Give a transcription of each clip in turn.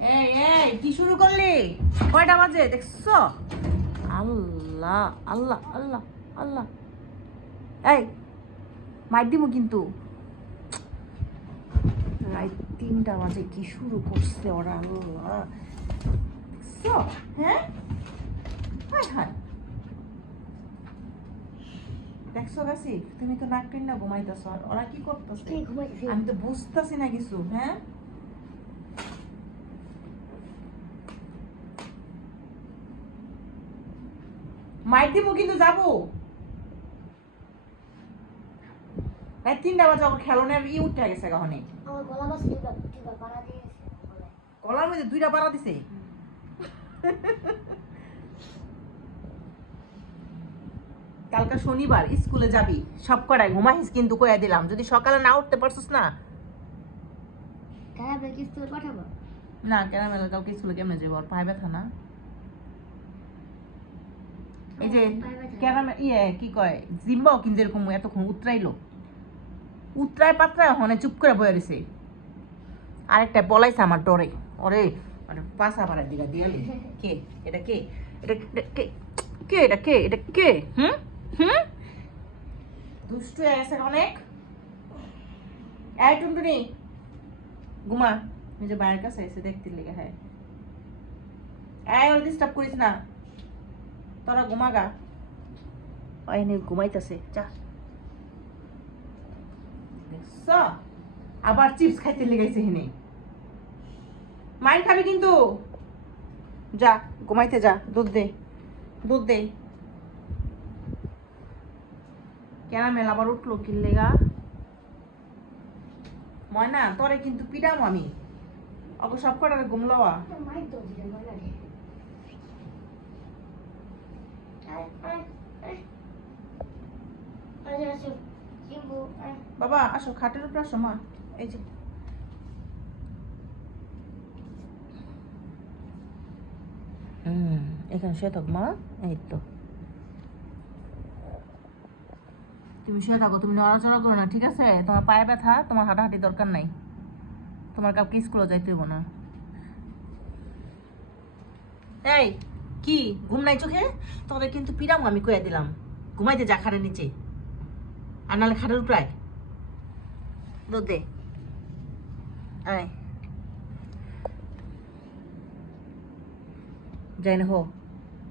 এই এই কি শুরু করলি? কয়টা বাজে? দেখছ? আল্লাহ আল্লাহ আল্লাহ আল্লাহ। এই দিব কিন্তু। রাত তিনটা বাজে কি শুরু করছে ওরা? আল্লাহ। দেখছ? হ্যাঁ? হায় হায়। দেখছ গাছি তুমি তো নাক না ঘুমাইতেছ। আর ওরা কি করতেছে? আমি তো বুঝতেছি না কিছু হ্যাঁ? মাইর দিব কিন্তু যাব। রাত তিনটা বাজে খেলনের ই উঠে গেছে। কলার মধ্যে দুইটা পাড়া দিছে। কালকে শনিবার স্কুলে যাবি। সব কটায় ঘুমাইস কিন্তু কইয়া দিলাম। যদি সকালে না উঠতে পারছিস না। না ক্যারামেল কালকে স্কুলে কেমনে যাব? আর পায়ে ব্যথা না। এই যে পায়ে ক্যারামেল ইয়ে কি কয়, জিম্বাও কিন্তু এরকম এতক্ষণ উতরাইলো। উতরায় পাত্রায় হনে চুপ করে বয়ে রয়েছে আরেকটা বলাইছে আমার ডরে। ওরে মানে পাশা পাড়ার দিকে দিয়ালি কে? এটা কে? এটা কে? কে? এটা কে? এটা কে? হুম? হুম? দুষ্টু গেছে অনেক। এই টুনটুনি, ঘুমা। নিজে বাইরের কাছে এসে দেখতে লেগে হ্যাঁ। এই, ওর ডিস্টার্ব করিস না। তোরা ঘুমাগা। ওই নে ঘুমাইতেছে, যা। দেখছ? আবার চিপস খাইতে লেগেছে হিনে। মাইন খাবি কিন্তু। যা, ঘুমাইতে যা, দুধ দে দুধ দে। ক্যারামেল আবার উঠল কিল্লেগা ময়না তোরে কিন্তু পিডাম আমি। অগো সব কটারে ঘুমলাওয়া মাইর দো দিলে মনে নেই আয় আয় আয় আয় আসো চিম্বু আয় বাবা, আসো, খাটের উপর আসো, মা। এই যে। এখানে শুয়ে থাক, মা। এই তো। তুমি শুয়ে থাকো, তুমি নড়াচড়া করো না, ঠিক আছে? তোমার পায়ে ব্যথা, তোমার হাঁটাহাঁটি দরকার নাই। তোমার কাউকে স্কুলে যাইতে হইব না। এই কি? ঘুম নাই চোখে? তবে কিন্তু পিরাম আমি কয়ে দিলাম। ঘুমাইতে যা খাটের নিচে। আর নাহলে খাটের উপরে আয়। দুধ দে আয়। যাই না হো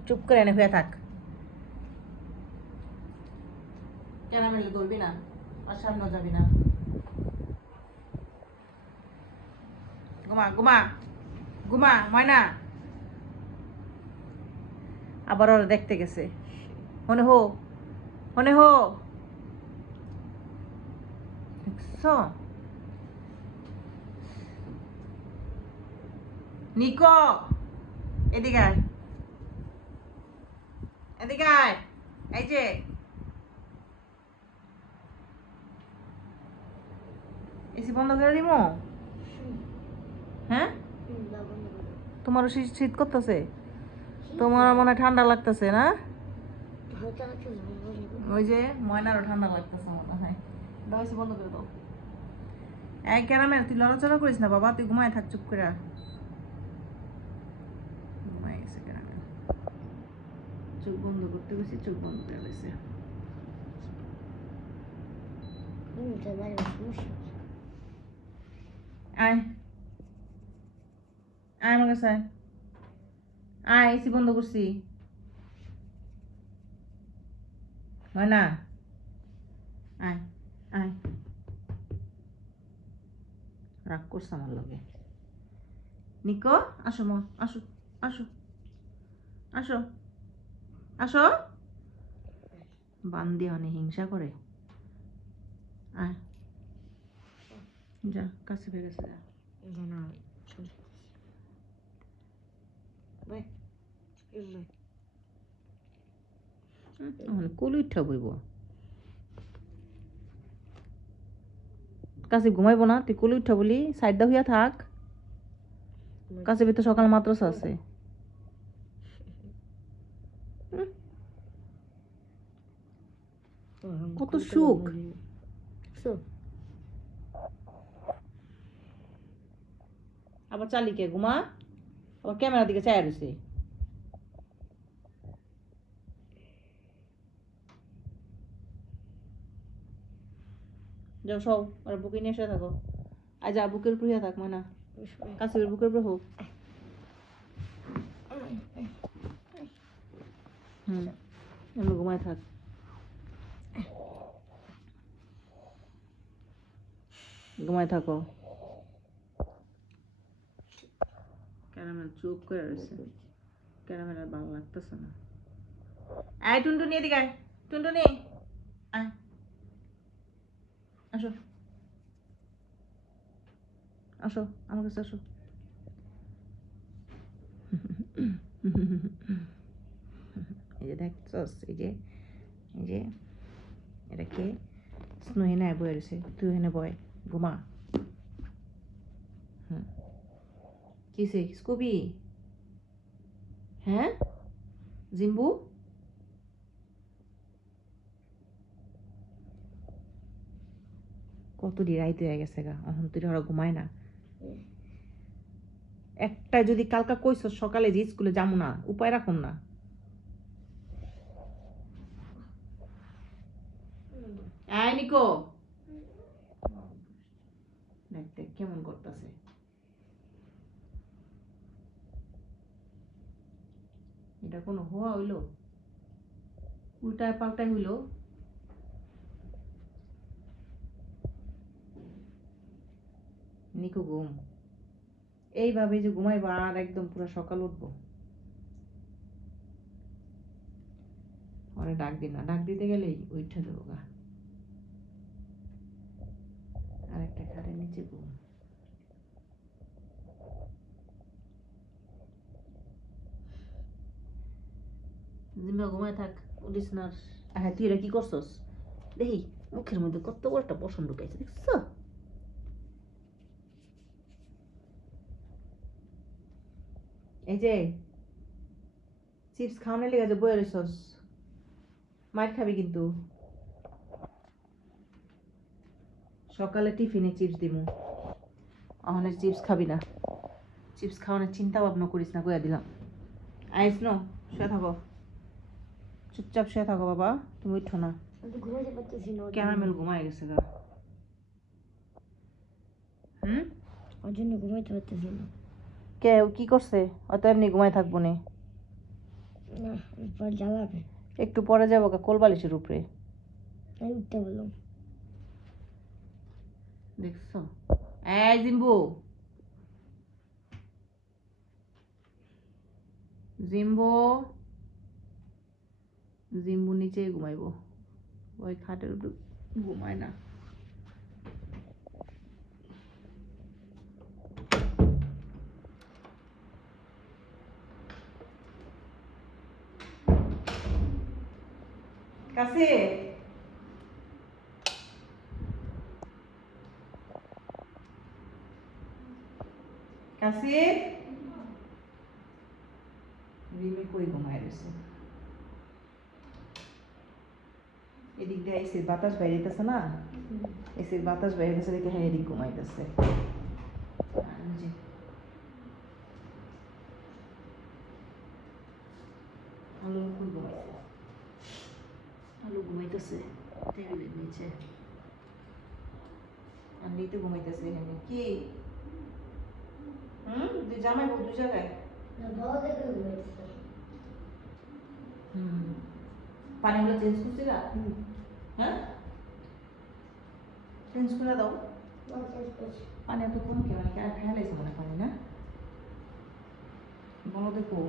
চুপ করে এনে হয়ে থাক। ক্যারামেলে ধরবি না, আর সামনে যাবি না। ঘুমা ঘুমা। ঘুমা, ময়না। আবার ওরা দেখতে গেছে। মনে হো মনে হো। নিকো এদিকে আয়। এদিকে আয়। এই যে। এসি বন্ধ করে দিব হ্যাঁ? তোমারও শীত শীত করতেছে? তোমার মনে ঠান্ডা লাগতেছে না? ওই যে ময়নারও ঠান্ডা লাগতেছে মনে হয়। বন্ধ করে দাও। এই ক্যারামেল তুই লড়াচড়া করিস না বাবা তুই ঘুমায় থাক চুপ করে ঘুমায় গেছে ক্যারামেল চোখ বন্ধ করতে গেছি চোখ বন্ধ করে গেছে আয়। আয় আমার কাছে আয়। আয়, এসি বন্ধ করছি। হয় না? আয় আয়। রাগ করছে আমার লগে। নিকো, আসো মা, আসো আসো। আসো আসো। বান্দি অনেক হিংসা করে। আয়। যা, কাছে গেছে যা। না বাই কলি উঠা বইব কাছে ঘুমাইব না তুই কলি উঠা বলি সাইডটা হইয়া থাক কাছে ভিতরে সকাল মাদ্রাসা আছে কত সুখ। সুখ আবার চালিকে ঘুমা আবার ক্যামেরার দিকে চায় রয়েছে যাও, সব, আর বুকে নিয়ে এসে থাকো। আজ যা, বুকের উপর থাক, মানা। কাছের বুকের উপর হোক। হুম, এমনি ঘুমায় থাক। ঘুমায় থাকো। ক্যারামেল চুপ করে রয়েছে। ক্যারামেল আর ভালো লাগতেছে না। আয়, টুনটুনি এদিকে আয়। টুনটুনি, আয়। আসো। আসো, আমার কাছে আসো। এই যে দেখছস, এই যে এই যে এটা কে স্নো হেনে বয়ে রয়েছে তুই হেনে বয়, ঘুমা। হুম। কিসে স্কুবি? হ্যাঁ? জিম্বু? কত রাইতে হয়ে গেছে গা? এখন তুই ওরা ঘুমায় না। একটা যদি কালকা কইস সকালে যে স্কুলে যাব না উপায় রাখুন না। আয় নিকো। কেমন করতেছে? এটা কোনো হওয়া হইল? উল্টায় পাল্টায় হইল? নিকো ঘুম। এইভাবে যে ঘুমাইবা আর একদম পুরো সকাল উঠবো। পরে ডাক দিন না। ডাক দিতে গেলেই উঠে দেবো গা। আর একটা খাটের নিচে ঘুম। জিম্বা ঘুমায় থাক উঠিস না হ্যাঁ তুই এরা কি করছস? দেখি মুখের মধ্যে কত বড় একটা বসন ঢুকাইছে দেখছ? এই যে চিপস খাওয়ানোর লেগে যে বয়ে রইছস মার খাবি কিন্তু। সকালে টিফিনে চিপস দিমু। অহনের চিপস খাবি না। চিপস খাওয়ানোর চিন্তা ভাবনা করিস না কইয়া দিলাম। আইস ন শুয়ে থাকো। চুপচাপ শুয়ে থাকো বাবা তুমি উঠো না। ক্যারামেল ঘুমায় গেছে গা। হুম? ওর জন্য ঘুমাইতে পারতেছি না। কে কি করছে? অত এমনি ঘুমায় থাকব নে। একটু পরে যাব গা কোলবালিশের উপরে। আমি উঠতে বললাম। দেখছ? এই জিম্বু। জিম্বু। জিম্বু নিচেই ঘুমাইবো। ওই খাটের উপর ঘুমায় না। কাছে কাসির রিমি কই ঘুমায় রয়েছে এদিক দিয়ে এসির বাতাস বাইরেতেছে না এসির বাতাস বাইরেতেছে দেখে হ্যাঁ এদিক ঘুমাইতেছে আর ওই যে আলু কই ঘুমাইছে আলু ঘুমাইতেছে নিচে আর নিতে ঘুমাইতেছে এখানে। কি? হুম? দুই জামাই বউ দুই জায়গায়? হুম। পানিগুলো চেঞ্জ করছি না হুম। হ্যাঁ? চেঞ্জ করে দাও। পানি এত কম কে মানে কেন খেয়াল আছে মনে পানি না? বলো দেখো।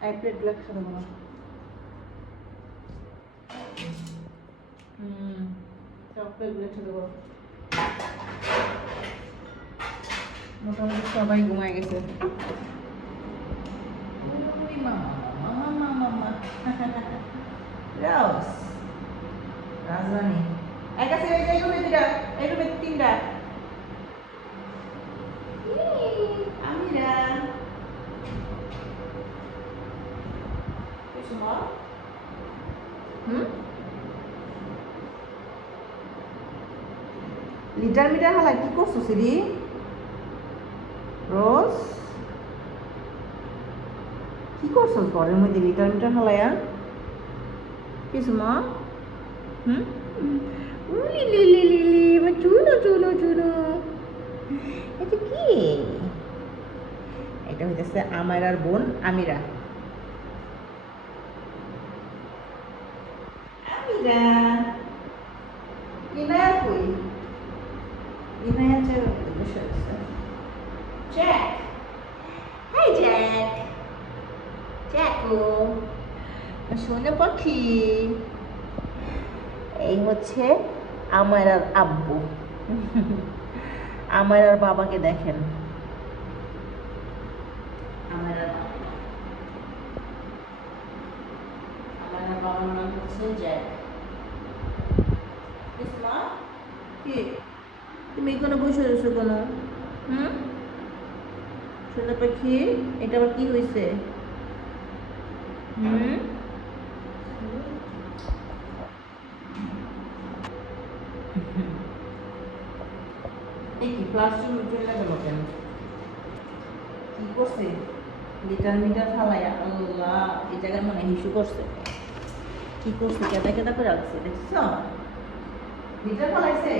এক প্লেট ব্ল্যাক সাদা বলো হুম চকলেট ব্ল্যাক সাদা বলো মোটামুটি সবাই ঘুমায় গেছে। রাজধানী। এক আছে এই রুমে দুটা এই রুমে তিনটা। আমিরা হুম? লিটার মিটার হালা কি করছ সিরি রোজ কি করছ ঘরের মধ্যে লিটার মিটার হালায়া কিছু মা কি আমার আর বোন আমিরা আমিরা ইনায়া যে বসে আছে জ্যাক হাই জ্যাক জ্যাকো সোনা পাখি। এই হচ্ছে আমার আর আব্বু। আমার আর বাবাকে দেখেন। আমার আর আমার আর বাবার নাম হচ্ছে জ্যাক কি? তুমি এখানে বসে রয়েছো কেন? হুম? সোনা পাখি এটা আবার কি হয়েছে হুম? ক্লাসরুম চলে গেল কেন? কি করছে? লিটার মিটার ফালাইয়া আল্লাহ এই জায়গায় মনে হিসু করছে। কি করছে? কেদা কেদা করে রাখছে দেখছ? লিটার ফালাইছে?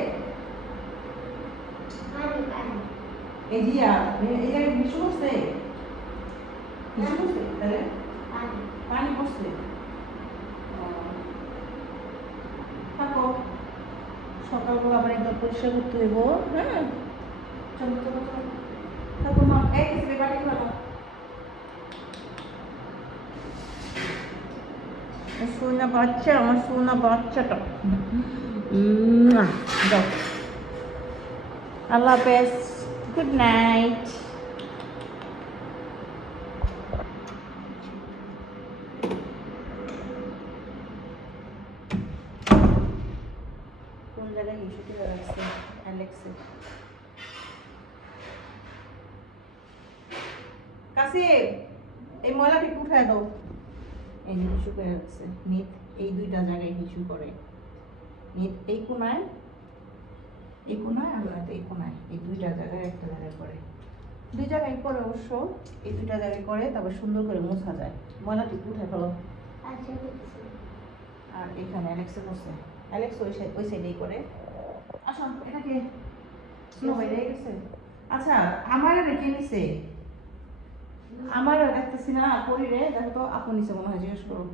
এই জিয়া এই জায়গায় হিসু করছে হিসু করছে তাহলে পানি ও। থাকো সকালবেলা আবার একবার পরিষ্কার করতে হইব হ্যাঁ চলো চলো চলো থাকো মা এক কিছু বাড়ি খাব সোনা বাচ্চা আমার সোনা বাচ্চাটা যাও আল্লাহ হাফেজ গুড নাইট কোন জায়গায় করে রাখছে অ্যালেক্সে। কাসিম, এই ময়লাটা উঠায় দাও। এই যে হিসু করে রাখছে নিত এই দুইটা জায়গায় হিসু করে। নিত এই কোনায় এই কোনায় আর নয়তো এই কোনায় এই দুইটা জায়গায় একটা জায়গায় করে। দুই জায়গায় করে অবশ্য এই দুইটা জায়গায় করে তারপর সুন্দর করে মোছা যায়। ময়লাটা উঠায় ফেলো? আচ্ছা আর এখানে অ্যালেক্সে বসে অ্যালেক্স ওই সাইড ওই সাইডেই করে। আসো এটাকে স্নো হয়ে গেছে। আচ্ছা আমার রেখে নিছে। আমার দেখতেছি না পরিরে। দেখো তো আপু নিছে মনে হয় জিজ্ঞেস করো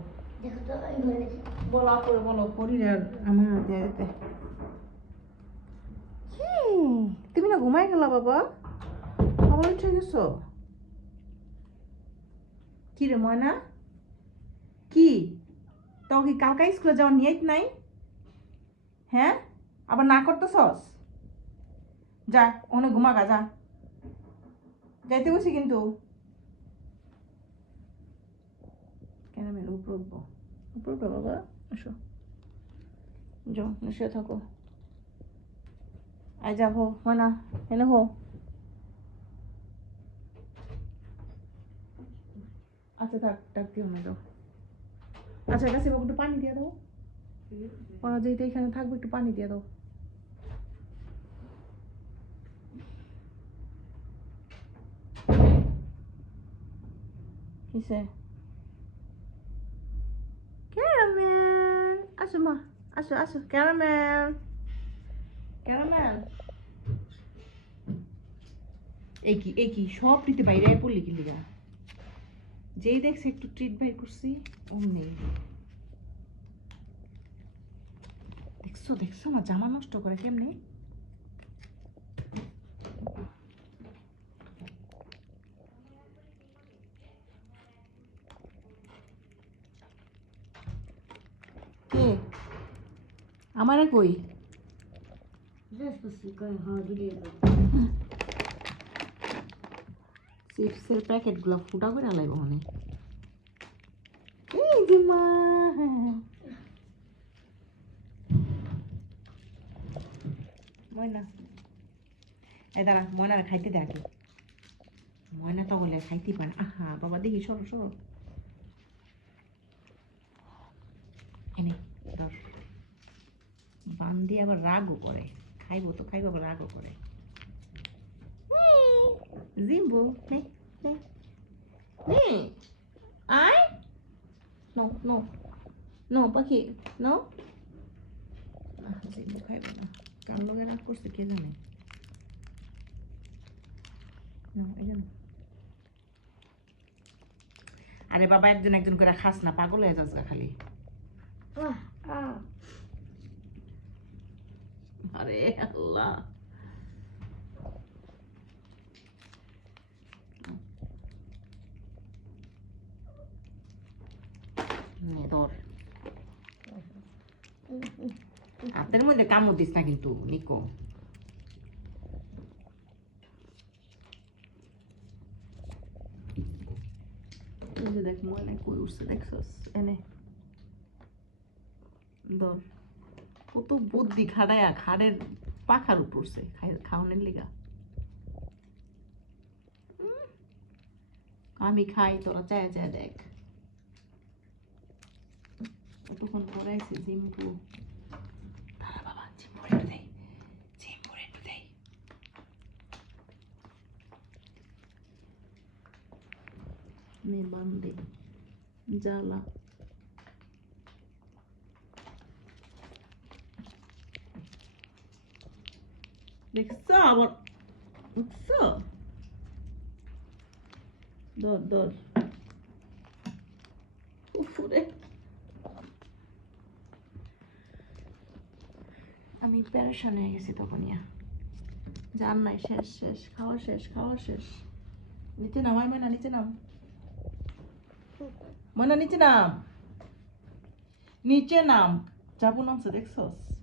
বলো আপু বলো পরিরে আমার দিয়ে দিতে তুমি না ঘুমাই গেলা বাবা। আবার উঠে গেছো? কি রে ময়না? কি? তো কি কালকা স্কুলে যাওয়ার নিয়ত নাই? হ্যাঁ? আবার না করতেছস? যা ওনে ঘুমাগা, যা। যাইতে বসি কিন্তু। কেন মেন উপরে উঠবো? উপরে উঠবো বাবা? আসো। যাও শুয়ে থাকো। হো হয় না এনে হো আচ্ছা থাক ডাক দিও না দাও আচ্ছা কাছে একটু পানি দিয়ে দাও ওরা যেহেতু এখানে থাকবে একটু পানি দিয়ে দাও কিসে ক্যারামেল আসো মা আসো আসো ক্যারামেল ক্যারামেল কি কি, সব বাইরে পড়লি কি যেই দেখছে একটু ট্রিট বাই করছি জামা নষ্ট করে কেমনে? আমারে কই? পরছি কই হ্যাঁ দিদি চিপসের প্যাকেটগুলো ফুটা করে লাগবে মনে। এই যে মা। ময়না। এই দাঁড়া ময়নার খাইতে দে আগে। ময়না তো বলে খাইতে পারে না। আহা বাবা দেখি সরো সরো। এনে ধর। বান দিয়ে আবার রাগও করে। খাইবো তো, খাইবো আবার রাগও করে জিম্বু, নে নে। নে। আয়। নো নো নো, পাখি, নো। জিম্বু খাইবে না। কার লগে রাগ করছে কে জানে? যে আরে বাবা, একজন একজন করে খাস না, পাগল হয়ে যাস খালি. আরে আল্লাহ। হাতের মধ্যে কামড় দিস না কিন্তু, নিকো। দেখ ময়লা কই উঠছে, দেখছস? এনে। ধর। কত বুদ্ধি খাড়ায়া খাড়ের পাখার উপর খাই- খাওয়ানোর লিগা। আমি খাই, তোরা চায় চায় দেখ। কতক্ষণ পরে আইসি? জিম্পু তারা বাবা জিম্পুর একটু দেই জিম্পুর একটু দেই। নে বান্দে, জ্বালা। দেখছ আবার দেখছ দর উফরে আমি প্যারেশান হয়ে গেছি তখন, ইয়া। জান নাই, শেষ শেষ, খাওয়া শেষ খাওয়া শেষ। নিচে নাম, আয় ময়না, নিচে নাম। ময়না, নিচে নাম। নিচে নাম। যাব নামছে, দেখছস?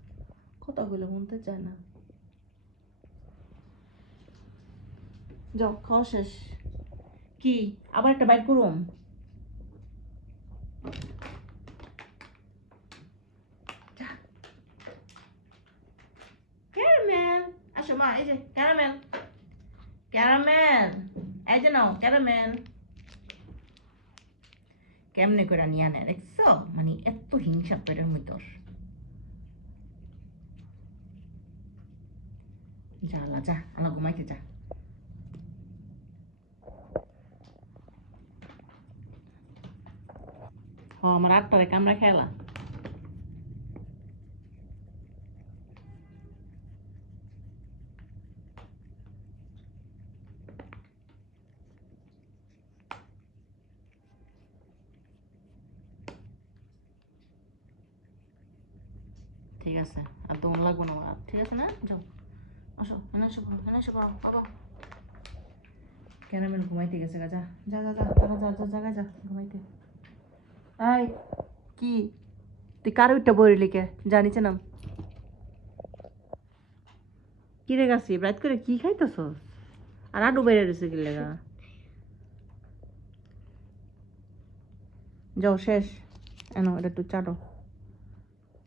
কথাগুলো মনতে চায় না। যাও কি, আবার একটা বাইট করুম? ক্যারামেল। মা, এই যে, ক্যারামেল। ক্যারামেল। নাও, ক্যারামেল। কেমনে করে নিয়ে আনে দেখছ? মানে এত হিংসা পেটের মধ্যে। যা যা, আল্লাহ ঘুমাইতে যা। ও আমার আটটারে কামড়া খেলা ঠিক আছে আর দম লাগবো না আর ঠিক আছে না? যাও। আসো এনে পড়ো, এনে এসো পড়ো, বাবা। ক্যারামেল ঘুমাইতে গেছে গা? যা যা যা যা তারা যা যা জায়গায় যা ঘুমাইতে। আই কি? তুই কার উঠটা বই লিখে? নিচে নাম কি রে গাছি রাত করে কি খাইতেছ আর আডু বেড়ে রয়েছে কি লেগা? যাও, শেষ। এনো এটা একটু চাটো।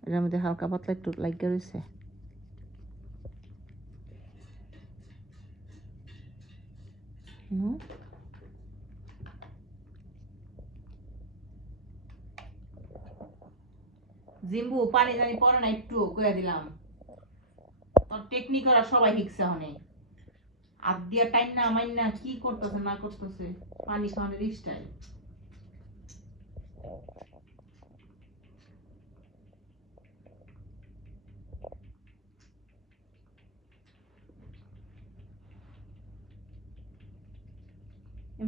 এটার মধ্যে হালকা পাতলা একটু লাগিয়ে রয়েছে। হুম। জিম্বু পানি জানি পরে না একটু কয়ে দিলাম। তোর টেকনিক ওরা সবাই শিখছে হনে। আর দিয়া টাইম না মাইন না কি করতেছে না করতেছে পানি খাওয়ানোর স্টাইল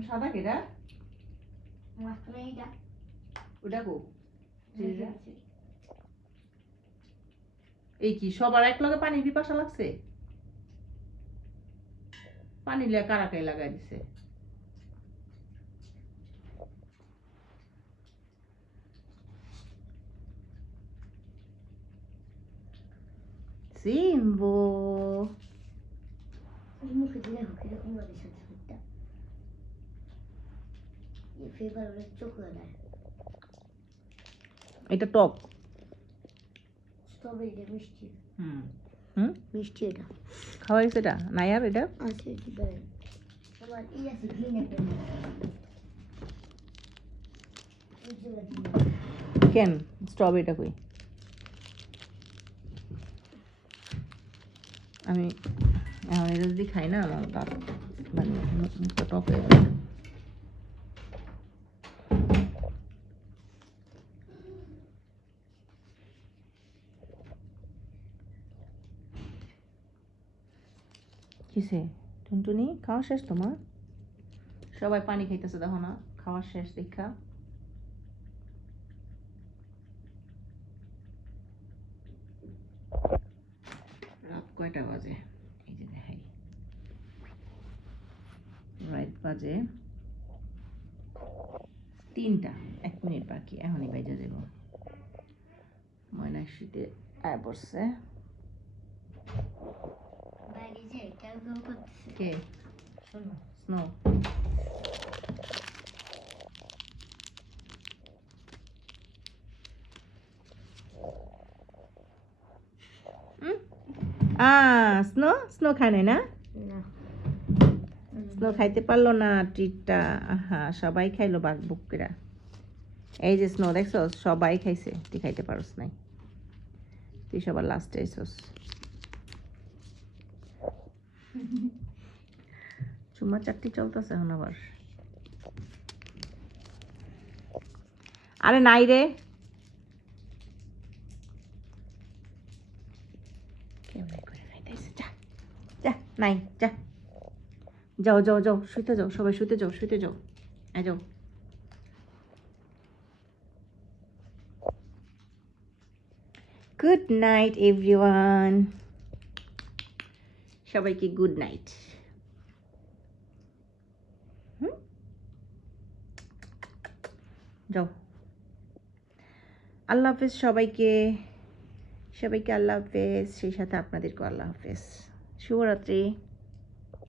সাদা dah. ওটা গো এই কি সবার এক লগে পানি পিপাসা লাগছে? পানি লিয়া কারা কারাকাই লাগাই দিছে? এটা টক। মিষ্টি এটা খাওয়াই সেটা নাইয়ার এটা আছে স্ট্রবেরিটা কই আমি যদি খাই না আমার দাঁত হয়ে কিসে টুনটুনি, খাওয়া শেষ তোমার? সবাই পানি খাইতেছে, দেখো না, খাওয়া শেষ, দেখা। রাত কয়টা বাজে? এই যে দেখাই। রাত বাজে তিনটা, এক মিনিট বাকি, এখনই বাইজে যাব ময়না শীতে আয় পড়ছে বাইরে যে কেউ কেউ করতেছে কে স্নো স্নো স্নো খায় নাই না? না। স্নো খাইতে পারল না ট্রিটটা আহা সবাই খাইলো বাঘ বুকেরা এই যে স্নো দেখছ সবাই খাইছে। তুই খাইতে পারস নাই। তুই সবার লাস্টে আইসস চুমা চারটি চলতেছে এখন আবার। আরে নাই রে। নাই, যা। যাও যাও যাও শুতে যাও, সবাই শুতে যাও শুতে যাও। আ যাও। গুড নাইট এভরিওয়ান সবাইকে গুড নাইট যাও। আল্লাহ হাফেজ সবাইকে সবাইকে আল্লাহ হাফেজ সেই সাথে আপনাদেরকেও আল্লাহ হাফেজ। শুভরাত্রি।